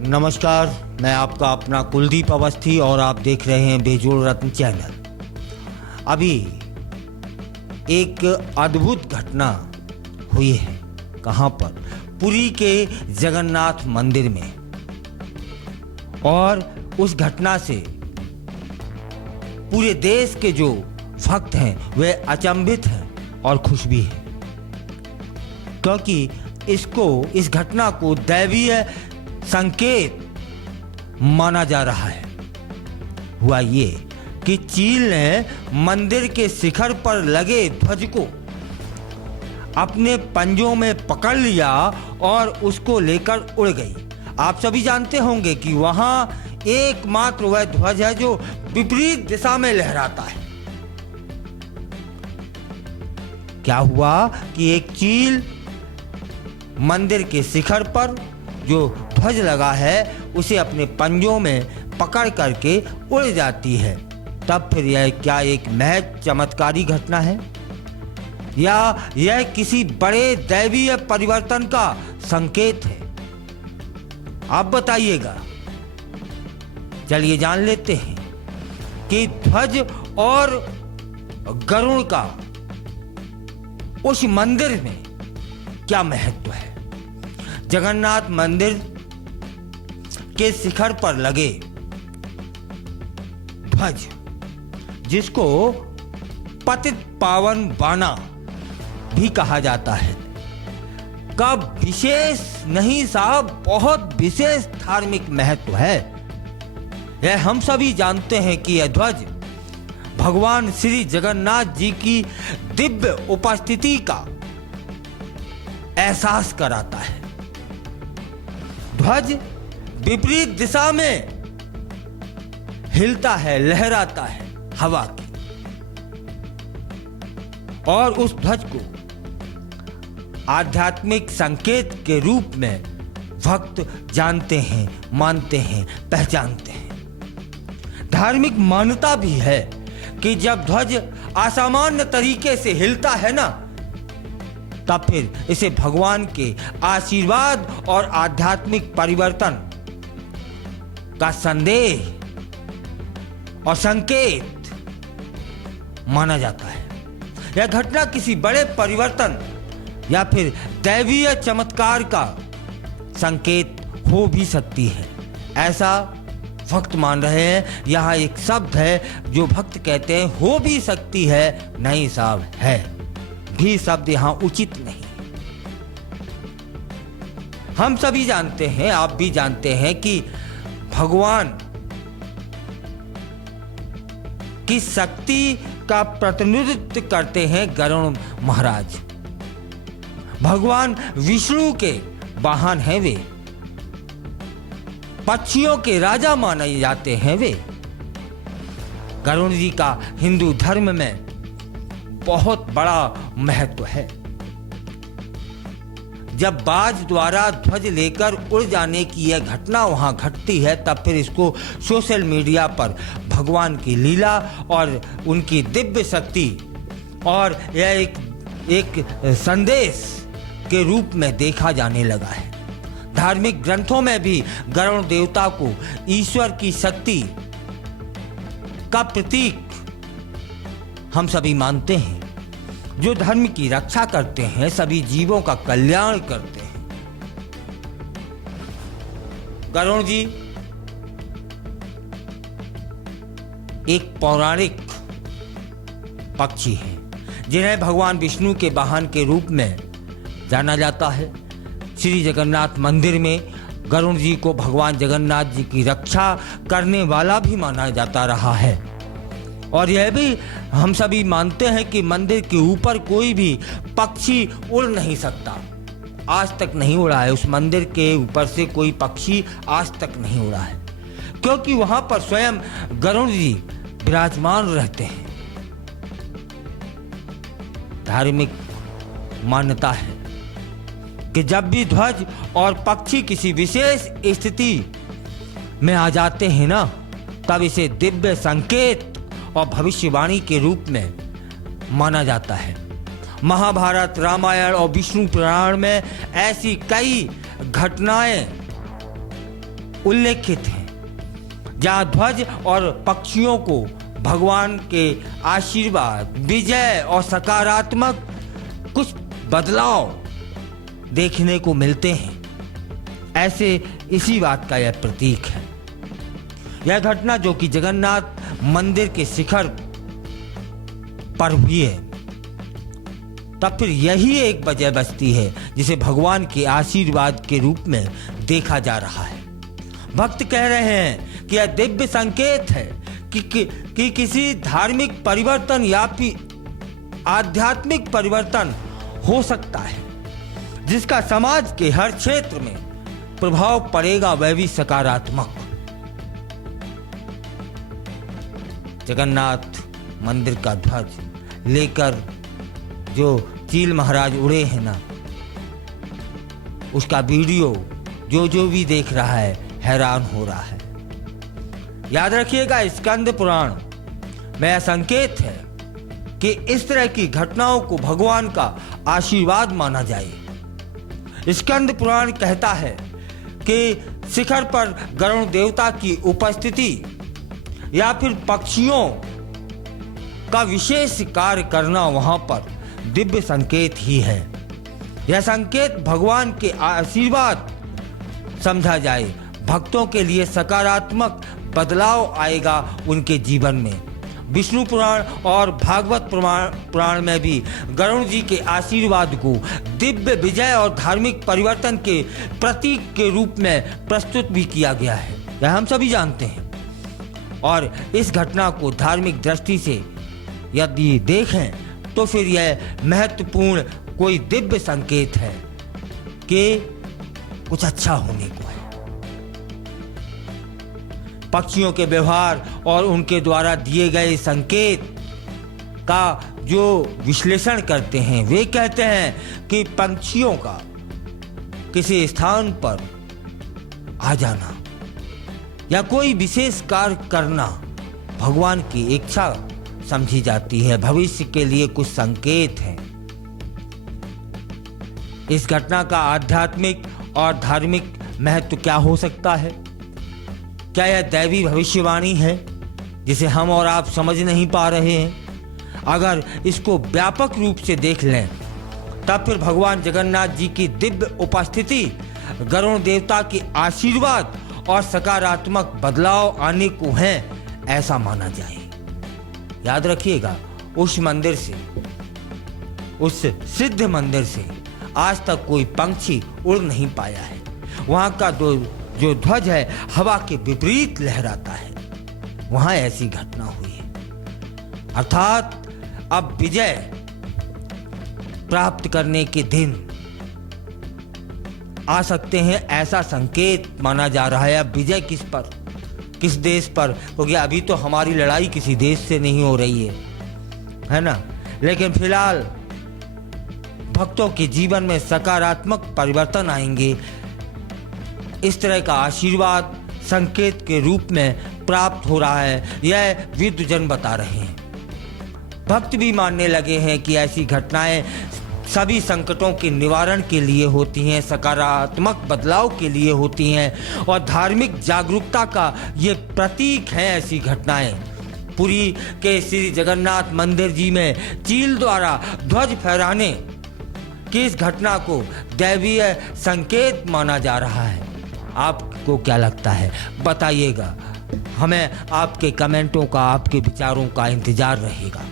नमस्कार, मैं आपका अपना कुलदीप अवस्थी और आप देख रहे हैं बेजोड़ रत्न चैनल। अभी एक अद्भुत घटना हुई है। कहाँ पर? पुरी के जगन्नाथ मंदिर में। और उस घटना से पूरे देश के जो भक्त हैं वे अचंभित हैं और खुश भी हैं, क्योंकि इस घटना को दैवीय संकेत माना जा रहा है। हुआ ये कि चील ने मंदिर के शिखर पर लगे ध्वज को अपने पंजों में पकड़ लिया और उसको लेकर उड़ गई। आप सभी जानते होंगे कि वहां एकमात्र वह ध्वज है जो विपरीत दिशा में लहराता है। क्या हुआ कि एक चील मंदिर के शिखर पर जो ध्वज लगा है उसे अपने पंजों में पकड़ करके उड़ जाती है। तब फिर यह क्या एक महज चमत्कारी घटना है या यह किसी बड़े दैवीय परिवर्तन का संकेत है? आप बताइएगा। चलिए जान लेते हैं कि ध्वज और गरुड़ का उस मंदिर में क्या महत्व है। जगन्नाथ मंदिर के शिखर पर लगे ध्वज, जिसको पतित पावन बाना भी कहा जाता है, का विशेष नहीं साहब, बहुत विशेष धार्मिक महत्व है। यह हम सभी जानते हैं कि यह ध्वज भगवान श्री जगन्नाथ जी की दिव्य उपस्थिति का एहसास कराता है। ध्वज विपरीत दिशा में हिलता है, लहराता है हवा की, और उस ध्वज को आध्यात्मिक संकेत के रूप में भक्त जानते हैं, मानते हैं, पहचानते हैं। धार्मिक मान्यता भी है कि जब ध्वज असामान्य तरीके से हिलता है ना, तब फिर इसे भगवान के आशीर्वाद और आध्यात्मिक परिवर्तन का संदेश और संकेत माना जाता है। यह घटना किसी बड़े परिवर्तन या फिर दैवीय चमत्कार का संकेत हो भी सकती है, ऐसा भक्त मान रहे हैं। यहाँ एक शब्द है जो भक्त कहते हैं हो भी सकती है। नहीं साहब, है भी शब्द यहाँ उचित नहीं। हम सभी जानते हैं, आप भी जानते हैं कि भगवान की शक्ति का प्रतिनिधित्व करते हैं गरुड़ महाराज। भगवान विष्णु के वाहन हैं वे, पक्षियों के राजा माने जाते हैं वे। गरुड़ जी का हिंदू धर्म में बहुत बड़ा महत्व है। जब बाज द्वारा ध्वज लेकर उड़ जाने की यह घटना वहां घटती है, तब फिर इसको सोशल मीडिया पर भगवान की लीला और उनकी दिव्य शक्ति और यह एक संदेश के रूप में देखा जाने लगा है। धार्मिक ग्रंथों में भी गरुड़ देवता को ईश्वर की शक्ति का प्रतीक हम सभी मानते हैं, जो धर्म की रक्षा करते हैं, सभी जीवों का कल्याण करते हैं। गरुड़ जी एक पौराणिक पक्षी हैं, जिन्हें भगवान विष्णु के वाहन के रूप में जाना जाता है। श्री जगन्नाथ मंदिर में गरुड़ जी को भगवान जगन्नाथ जी की रक्षा करने वाला भी माना जाता रहा है। और यह भी हम सभी मानते हैं कि मंदिर के ऊपर कोई भी पक्षी उड़ नहीं सकता। आज तक नहीं उड़ा है, उस मंदिर के ऊपर से कोई पक्षी आज तक नहीं उड़ा है, क्योंकि वहां पर स्वयं गरुड़ जी विराजमान रहते हैं। धार्मिक मान्यता है कि जब भी ध्वज और पक्षी किसी विशेष स्थिति में आ जाते हैं ना, तब इसे दिव्य संकेत और भविष्यवाणी के रूप में माना जाता है। महाभारत, रामायण और विष्णु पुराण में ऐसी कई घटनाएं उल्लेखित हैं, जहाँ ध्वज और पक्षियों को भगवान के आशीर्वाद, विजय और सकारात्मक कुछ बदलाव देखने को मिलते हैं। ऐसे इसी बात का यह प्रतीक है। यह घटना जो कि जगन्नाथ मंदिर के शिखर पर हुई है, तब फिर यही एक वजह बचती है जिसे भगवान के आशीर्वाद के रूप में देखा जा रहा है। भक्त कह रहे हैं कि यह दिव्य संकेत है कि किसी धार्मिक परिवर्तन या फिर आध्यात्मिक परिवर्तन हो सकता है, जिसका समाज के हर क्षेत्र में प्रभाव पड़ेगा, वह भी सकारात्मक। जगन्नाथ मंदिर का ध्वज लेकर जो चील महाराज उड़े हैं ना, उसका वीडियो जो भी देख रहा है हैरान हो रहा है। याद रखिएगा, स्कंद पुराण में यह संकेत है कि इस तरह की घटनाओं को भगवान का आशीर्वाद माना जाए। स्कंद पुराण कहता है कि शिखर पर गरुण देवता की उपस्थिति या फिर पक्षियों का विशेष कार्य करना वहां पर दिव्य संकेत ही है। यह संकेत भगवान के आशीर्वाद समझा जाए। भक्तों के लिए सकारात्मक बदलाव आएगा उनके जीवन में। विष्णु पुराण और भागवत पुराण में भी गरुड़ जी के आशीर्वाद को दिव्य विजय और धार्मिक परिवर्तन के प्रतीक के रूप में प्रस्तुत भी किया गया है, यह हम सभी जानते हैं। और इस घटना को धार्मिक दृष्टि से यदि देखें तो फिर यह महत्वपूर्ण कोई दिव्य संकेत है कि कुछ अच्छा होने को है। पक्षियों के व्यवहार और उनके द्वारा दिए गए संकेत का जो विश्लेषण करते हैं, वे कहते हैं कि पंछियों का किसी स्थान पर आ जाना या कोई विशेष कार्य करना भगवान की इच्छा समझी जाती है, भविष्य के लिए कुछ संकेत है। इस घटना का आध्यात्मिक और धार्मिक महत्व क्या हो सकता है? क्या यह दैवी भविष्यवाणी है जिसे हम और आप समझ नहीं पा रहे हैं? अगर इसको व्यापक रूप से देख लें तब फिर भगवान जगन्नाथ जी की दिव्य उपस्थिति, गरुड़ देवता के आशीर्वाद और सकारात्मक बदलाव आने को है, ऐसा माना जाए। याद रखिएगा, उस मंदिर से, उस सिद्ध मंदिर से आज तक कोई पंछी उड़ नहीं पाया है। वहां का जो ध्वज है हवा के विपरीत लहराता है, वहां ऐसी घटना हुई है। अर्थात अब विजय प्राप्त करने के दिन आ सकते हैं, ऐसा संकेत माना जा रहा है। अब विजय किस पर, किस देश पर? क्योंकि अभी तो हमारी लड़ाई किसी देश से नहीं हो रही है ना। लेकिन फिलहाल भक्तों के जीवन में सकारात्मक परिवर्तन आएंगे, इस तरह का आशीर्वाद संकेत के रूप में प्राप्त हो रहा है, यह विद्वजन बता रहे हैं। भक्त भी मानने लगे हैं कि ऐसी घटनाएं सभी संकटों के निवारण के लिए होती हैं, सकारात्मक बदलाव के लिए होती हैं और धार्मिक जागरूकता का ये प्रतीक है। ऐसी घटनाएं पुरी के श्री जगन्नाथ मंदिर जी में चील द्वारा ध्वज फहराने की इस घटना को दैवीय संकेत माना जा रहा है। आपको क्या लगता है बताइएगा, हमें आपके कमेंटों का, आपके विचारों का इंतजार रहेगा।